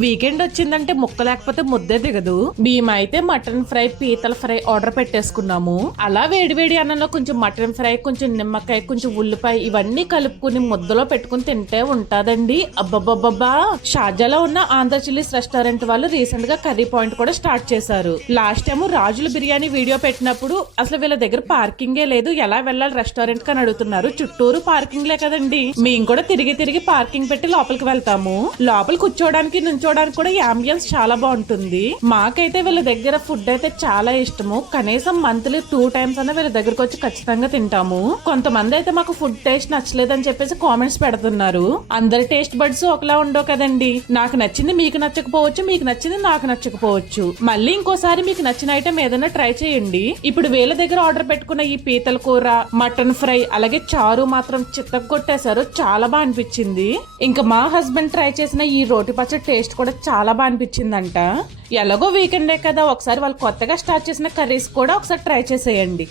Weekend వచ్చిందంటే ముక్క లేకపోతే ముద్దే దిగదు. మేమైతే మటన్ ఫ్రై, పీతల ఫ్రై ఆర్డర్ పెట్టేసుకున్నాము. అలా వేడివేడి అన్నంలో కొంచెం మటన్ ఫ్రై, కొంచెం నిమ్మకాయ, కొంచెం ఉల్లిపాయ ఇవన్నీ కలుపుకుని ముద్దలో పెట్టుకుని తింటే ఉంటాదండి. అబ్బబ్బబ్బబ్బా. షార్జాలో ఉన్న ఆంధ్ర చిల్లీస్ రెస్టారెంట్ వాళ్ళు రీసెంట్ గా కర్రీ పాయింట్ కూడా స్టార్ట్ చేశారు. లాస్ట్ టైం రాజుల బిర్యానీ వీడియో పెట్టినప్పుడు అసలు వీళ్ళ దగ్గర పార్కింగే లేదు, ఎలా వెళ్ళాలి రెస్టారెంట్ కని అడుగుతున్నారు. చుట్టూరు పార్కింగ్ లే కదండి. మేము కూడా తిరిగి తిరిగి పార్కింగ్ పెట్టి లోపలికి వెళ్తాము. లోపల కూర్చోడానికి చూడడానికి కూడా యాంబియన్స్ చాలా బాగుంటుంది. మాకైతే వీళ్ళ దగ్గర ఫుడ్ అయితే చాలా ఇష్టము. కనీసం మంత్లీ 2 times అన్న వీళ్ళ దగ్గరకు వచ్చి ఖచ్చితంగా తింటాము. కొంతమంది అయితే మాకు ఫుడ్ టేస్ట్ నచ్చలేదని చెప్పేసి కామెంట్స్ పెడుతున్నారు. అందరి టేస్ట్ బడ్స్ ఒకలా ఉండవు కదండి. నాకు నచ్చింది మీకు నచ్చకపోవచ్చు, మీకు నచ్చింది నాకు నచ్చకపోవచ్చు. మళ్ళీ ఇంకోసారి మీకు నచ్చిన ఐటమ్ ఏదైనా ట్రై చేయండి. ఇప్పుడు వీళ్ళ దగ్గర ఆర్డర్ పెట్టుకున్న ఈ పీతల కూర, మటన్ ఫ్రై అలాగే చారు మాత్రం చిత్తకు కొట్టేశారు. చాలా బాగా అనిపించింది. ఇంకా మా హస్బెండ్ ట్రై చేసిన ఈ రోటి పచ్చడి టేస్ట్ కూడా చాలా బాగా అనిపించిందంట. ఎలాగో వీకెండే కదా, ఒకసారి వాళ్ళు కొత్తగా స్టార్ట్ చేసిన కర్రీస్ కూడా ఒకసారి ట్రై చేసేయండి.